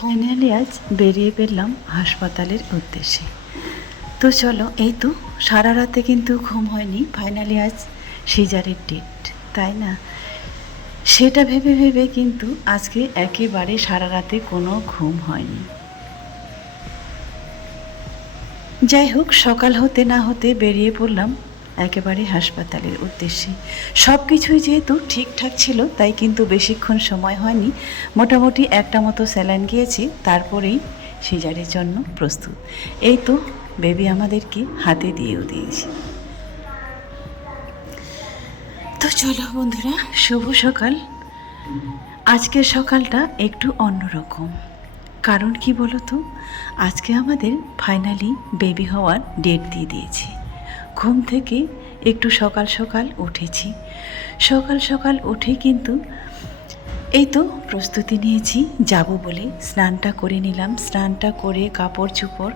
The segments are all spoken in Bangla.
ফাইনালি আজ বেরিয়ে পড়লাম হাসপাতালের উদ্দেশ্যে। তো চলো, এই তো সারা রাতে কিন্তু ঘুম হয়নি। ফাইনালি আজ সিজারের ডেট, তাই না? সেটা ভেবে ভেবে কিন্তু আজকে একেবারে সারা রাতে কোনো ঘুম হয়নি। যাই হোক, সকাল হতে না হতে বেরিয়ে পড়লাম একেবারে হাসপাতালের উদ্দেশ্যে। সব কিছুই যেহেতু ঠিকঠাক ছিল, তাই কিন্তু বেশিক্ষণ সময় হয়নি। মোটামুটি একটা মতো স্যালাইন গিয়েছে, তারপরেই সিজারের জন্য প্রস্তুত। এই তো বেবি আমাদেরকে হাতে দিয়েও দিয়েছে। তো চলো বন্ধুরা, শুভ সকাল। আজকের সকালটা একটু অন্যরকম। কারণ কি বলো তো, আজকে আমাদের ফাইনালি বেবি হওয়ার ডেট দিয়ে দিয়েছে। ঘুম থেকে একটু সকাল সকাল উঠেছি। সকাল সকাল উঠে কিন্তু এই তো প্রস্তুতি নিয়েছি যাব বলে। স্নানটা করে নিলাম, স্নানটা করে কাপড় চোপড়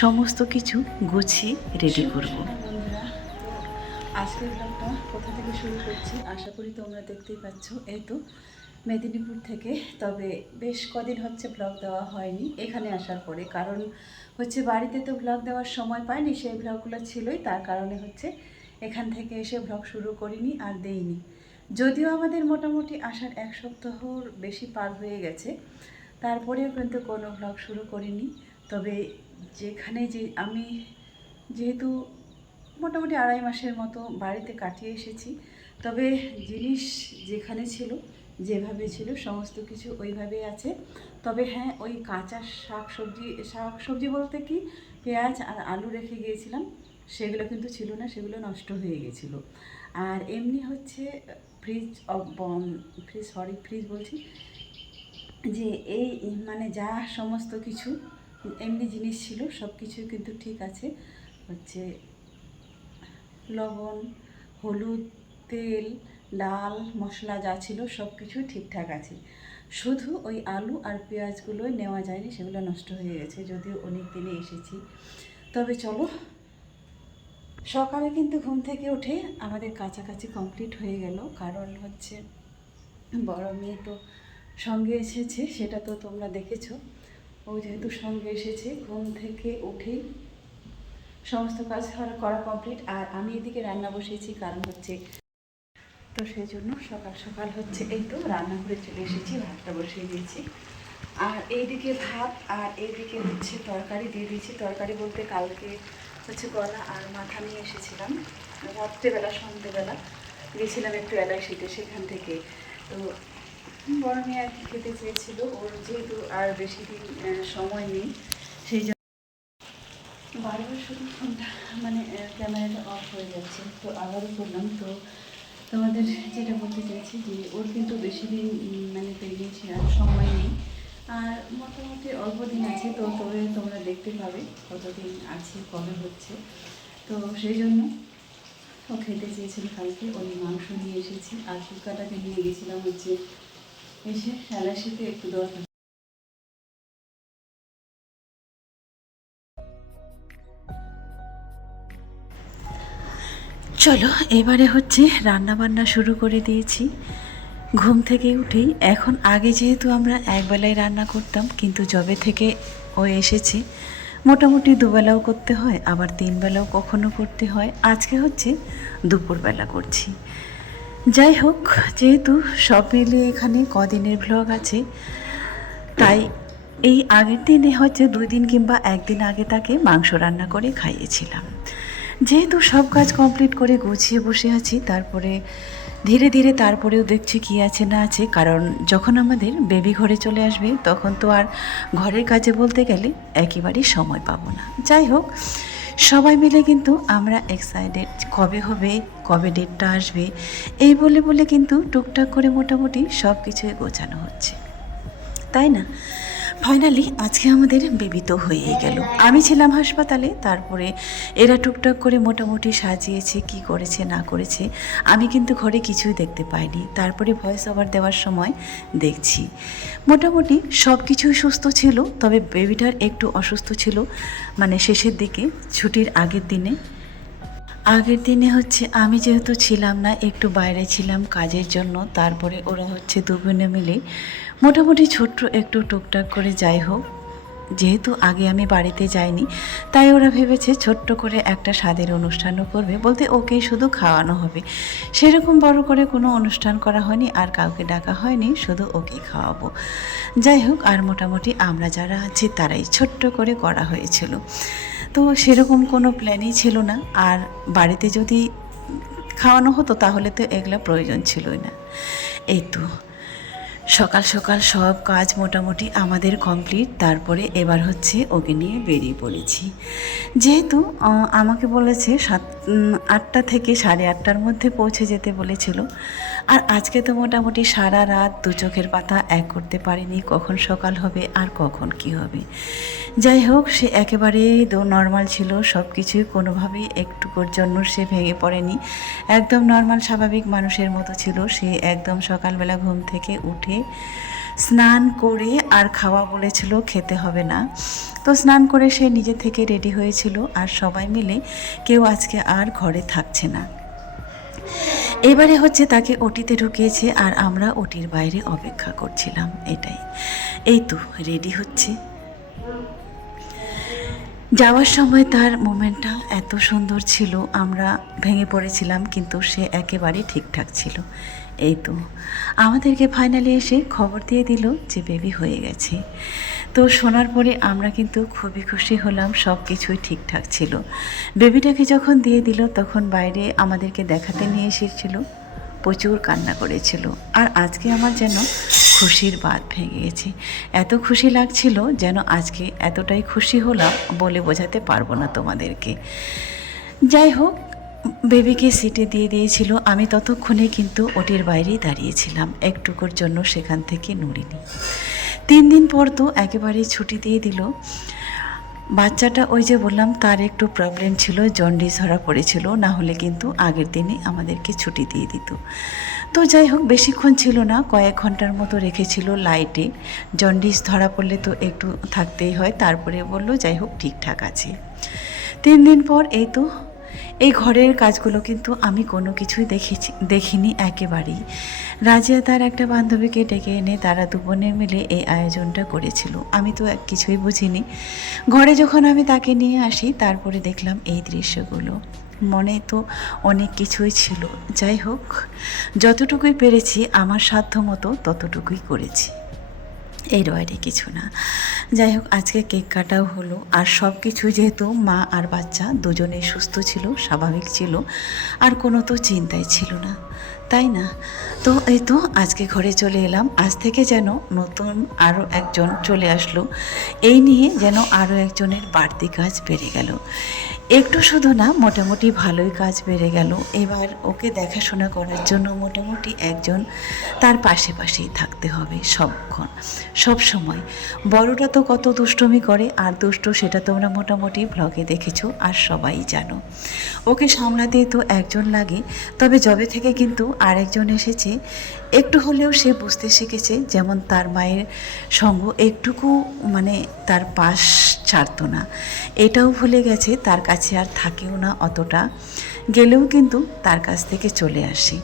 সমস্ত কিছু গুছিয়ে রেডি করব। বন্ধুরা, তো আজকের ব্লগটা কোথা থেকে শুরু করছি আশা করি তোমরা দেখতেই পাচ্ছ। এই তো মেদিনীপুর থেকে। তবে বেশ কদিন হচ্ছে ব্লগ দেওয়া হয়নি এখানে আসার পরে। কারণ হচ্ছে বাড়িতে তো ব্লগ দেওয়ার সময় পাইনি, সেই ব্লগগুলো ছিলই, তার কারণে হচ্ছে এখান থেকে এসে ব্লগ শুরু করিনি আর দেইনি। যদিও আমাদের মোটামুটি আসার এক সপ্তাহর বেশি পার হয়ে গেছে, তারপরেও কিন্তু কোনো ব্লগ শুরু করিনি। তবে যেখানে আমি যেহেতু মোটামুটি 2.5 মাসের মতো বাড়িতে কাটিয়ে এসেছি, তবে জিনিস যেখানে ছিল যেভাবে ছিল সমস্ত কিছু ওইভাবেই আছে। তবে হ্যাঁ, ওই কাঁচা শাকসবজি বলতে কি পেঁয়াজ আর আলু রেখে গিয়েছিলাম, সেগুলো কিন্তু ছিল না, সেগুলো নষ্ট হয়ে গেছিলো। আর এমনি হচ্ছে ফ্রিজ বলছি যে এই মানে যা সমস্ত কিছু এমনি জিনিস ছিল সব কিছুই কিন্তু ঠিক আছে। হচ্ছে লবণ, হলুদ, তেল, ডাল, মশলা যা ছিল সব কিছু ঠিকঠাক আছে। শুধু ওই আলু আর পেঁয়াজগুলোই নেওয়া যায়নি, সেগুলো নষ্ট হয়ে গেছে, যদিও অনেক দিনে এসেছি। তবে চলো, সকালে কিন্তু ঘুম থেকে উঠে আমাদের কাছাকাছি কমপ্লিট হয়ে গেল। কারণ হচ্ছে বড় মেয়ে তো সঙ্গে এসেছে, সেটা তো তোমরা দেখেছো। ও যেহেতু সঙ্গে এসেছে, ঘুম থেকে উঠেই সমস্ত কাজ করা কমপ্লিট। আর আমি এদিকে রান্না বসিয়েছি, কারণ হচ্ছে তো সেই জন্য সকাল সকাল হচ্ছে এই তো রান্নাঘরে চলে এসেছি, ভাতটা বসিয়ে দিয়েছি। আর এইদিকে ভাত আর এইদিকে হচ্ছে তরকারি দিয়ে দিয়েছি। তরকারি বলতে কালকে হচ্ছে গলা আর মাথা নিয়ে এসেছিলাম রাত্রেবেলা, সন্ধ্যেবেলা গেছিলাম একটু এলআইসিতে, সেখান থেকে। তো বড় মেয়ে আর কি খেতে চেয়েছিল, ওর যেহেতু আর বেশি দিন সময় নেই, সেই জন্য বারবার শুধু ফোনটা মানে ক্যামেরাটা অফ হয়ে যাচ্ছে। তো আবারও করলাম। তো তোমাদের যেটা বলতে চাইছি যে ওর কিন্তু বেশি দিন মানে প্রেগনেন্সি আর সময় নেই, আর মোটামুটি অল্প দিন আছে। তো তবে তোমরা দেখতে পাবে কতদিন আছে, কবে হচ্ছে। তো সেই জন্য ও খেতে চেয়েছিল কালকে, ওই মাংস নিয়ে এসেছি। আর শুকাটাকে নিয়ে গেছিলাম হচ্ছে এসে এলাচিতে একটু দরকার। চলো, এবারে হচ্ছে রান্না বান্না শুরু করে দিয়েছি ঘুম থেকে উঠেই। এখন আগে যেহেতু আমরা একবেলায় রান্না করতাম, কিন্তু যবে থেকে ও এসেছে মোটামুটি দুবেলাও করতে হয়, আবার 3 বেলাও কখনো করতে হয়। আজকে হচ্ছে দুপুরবেলা করছি। যাই হোক, যেহেতু সব মিলিয়ে এখানে কদিনের ভ্লগ আছে, তাই এই আগের দিনে হচ্ছে 2 দিন কিংবা 1 দিন আগে তাকে মাংস রান্না করে খাইয়েছিলাম। যেহেতু সব কাজ কমপ্লিট করে গুছিয়ে বসে আছি, তারপরে ধীরে ধীরে তারপরেও দেখছি কী আছে না আছে। কারণ যখন আমাদের বেবি ঘরে চলে আসবে, তখন তো আর ঘরের কাজে বলতে গেলে একেবারেই সময় পাবো না। যাই হোক, সবাই মিলে কিন্তু আমরা এক্সাইটেড, কবে হবে, কবে ডেটটা আসবে, এই বলে বলে কিন্তু টুকটাক করে মোটামুটি সব কিছুই গোছানো হচ্ছে, তাই না? ফাইনালি আজকে আমাদের বেবি তো হয়েই গেল। আমি ছিলাম হাসপাতালে, তারপরে এরা টুকটাক করে মোটামুটি সাজিয়েছে, কি করেছে না করেছে আমি কিন্তু ঘরে কিছুই দেখতে পাইনি। তারপরে ভয়েস ওভার দেওয়ার সময় দেখছি মোটামুটি সব কিছুই সুস্থ ছিল। তবে বেবিটার একটু অসুস্থ ছিল, মানে শেষের দিকে, ছুটির আগের দিনে। আগের দিনে হচ্ছে আমি যেহেতু ছিলাম না, একটু বাইরে ছিলাম কাজের জন্য, তারপরে ওরা হচ্ছে দুজনে মিলে মোটামুটি ছোট্ট একটু টুকটাক করে, যাই হোক, যেহেতু আগে আমি বাড়িতে যাইনি, তাই ওরা ভেবেছে ছোট্ট করে একটা স্বাদের অনুষ্ঠানও করবে, বলতে ওকেই শুধু খাওয়ানো হবে। সেরকম বড় করে কোনো অনুষ্ঠান করা হয়নি, আর কাউকে ডাকা হয়নি, শুধু ওকেই খাওয়াবো। যাই হোক, আর মোটামুটি আমরা যারা আছি তারাই ছোট্ট করে করা হয়েছিল। তো সেরকম কোনো প্ল্যানই ছিল না, আর বাড়িতে যদি খাওয়ানো হতো তাহলে তো এগুলো প্রয়োজন ছিলই না। এই তো সকাল সকাল সব কাজ মোটামুটি আমাদের কমপ্লিট, তারপরে এবার হচ্ছে ওকে নিয়ে বেরিয়ে পড়েছি। যেহেতু আমাকে বলেছে 8টা থেকে 8:30টার মধ্যে পৌঁছে যেতে বলেছিল, আর আজকে তো মোটামুটি সারা রাত দু চোখের পাতা এক করতে পারিনি, কখন সকাল হবে আর কখন কি হবে। যাই হোক, সে একেবারে নর্মাল ছিল, সব কিছুই কোনোভাবেই একটুকুর জন্য সে ভেঙে পড়েনি, একদম নর্মাল স্বাভাবিক মানুষের মতো ছিল সে। একদম সকালবেলা ঘুম থেকে উঠে স্নান করে আর খাওয়া বলেছিল, খেতে হবে না, তো স্নান করে সে নিজে থেকে রেডি হয়েছিল, আর সবাই মিলে কেউ আজকে আর ঘরে থাকছে না। এবারে হচ্ছে তাকে ওটিতে ঢুকিয়েছে, আর আমরা ওটির বাইরে অপেক্ষা করছিলাম, এটাই। এই তো রেডি হচ্ছে। যাওয়ার সময় তার মোমেন্টটা এত সুন্দর ছিল, আমরা ভেঙে পড়েছিলাম, কিন্তু সে একেবারেই ঠিকঠাক ছিল। এই তো আমাদেরকে ফাইনালি এসে খবর দিয়ে দিল যে বেবি হয়ে গেছে। তো শোনার পরে আমরা কিন্তু খুবই খুশি হলাম, সব কিছুই ঠিকঠাক ছিল। বেবিটাকে যখন দিয়ে দিল তখন বাইরে আমাদেরকে দেখাতে নিয়ে এসেছিল, প্রচুর কান্না করেছিল, আর আজকে আমার যেন খুশির বাঁধ ভেঙে গেছে। এত খুশি লাগছিল যেন আজকে এতটাই খুশি হলাম বলে বোঝাতে পারবো না তোমাদেরকে। যাই হোক, বেবিকে সিটে দিয়ে দিয়েছিল, আমি ততক্ষণে কিন্তু ওটির বাইরেই দাঁড়িয়েছিলাম, একটুকুর জন্য সেখান থেকে নড়িনি। 3 দিন পর তো একেবারেই ছুটি দিয়ে দিল। বাচ্চাটা ওই যে বললাম তার একটু প্রবলেম ছিল, জন্ডিস ধরা পড়েছিল, না হলে কিন্তু আগের দিনে আমাদেরকে ছুটি দিয়ে দিত। তো যাই হোক, বেশিক্ষণ ছিল না, কয়েক ঘন্টার মতো রেখেছিল লাইটে। জন্ডিস ধরা পড়লে তো একটু থাকতেই হয়, তারপরে বলল যাই হোক ঠিকঠাক আছে। 3 দিন পর এই তো, এই ঘরের কাজগুলো কিন্তু আমি কোনো কিছুই দেখিনি একেবারেই। রাজিয়া তার একটা বান্ধবীকে ডেকে এনে তারা দুজনে মিলে এই আয়োজনটা করেছিল, আমি তো কিছুই বুঝিনি। ঘরে যখন আমি তাকে নিয়ে আসি তারপরে দেখলাম এই দৃশ্যগুলো, মনে তো অনেক কিছুই ছিল। যাই হোক, যতটুকুই পেরেছি আমার সাধ্য মতো ততটুকুই করেছি, এর বাইরে কিছু না। যাই হোক, আজকে কেক কাটাও হলো, আর সব কিছু যেহেতু মা আর বাচ্চা দুজনেই সুস্থ ছিল, স্বাভাবিক ছিল, আর কোনো তো চিন্তাই ছিল না, তাই না? তো এই তো আজকে ঘরে চলে এলাম, আজ থেকে যেন নতুন আরও একজন চলে আসলো, এই নিয়ে যেন আরও একজনের বাড়তি কাজ বেড়ে গেল। একটু শুধু না, মোটামুটি ভালোই কাজ বেড়ে গেল। এবার ওকে দেখাশোনা করার জন্য মোটামুটি একজন তার পাশেই থাকতে হবে সবক্ষণ, সব সময়। বড়টা তো কত দুষ্টুমি করে, আর দুষ্ট সেটা তোমরা মোটামুটি ব্লগে দেখেছো আর সবাই জানো। ওকে সামলাতে তো একজন লাগে, তবে যবে থেকে কিন্তু আরেকজন এসেছে একটু হলেও সে বুঝতে শিখেছে, যেমন তার মায়ের সঙ্গ একটুকু মানে তার পাশ ছাড়তো না, এটাও ভুলে গেছে, তার কাছে আর থাকেও না অতটা, গেলেও কিন্তু তার কাছ থেকে চলে আসে।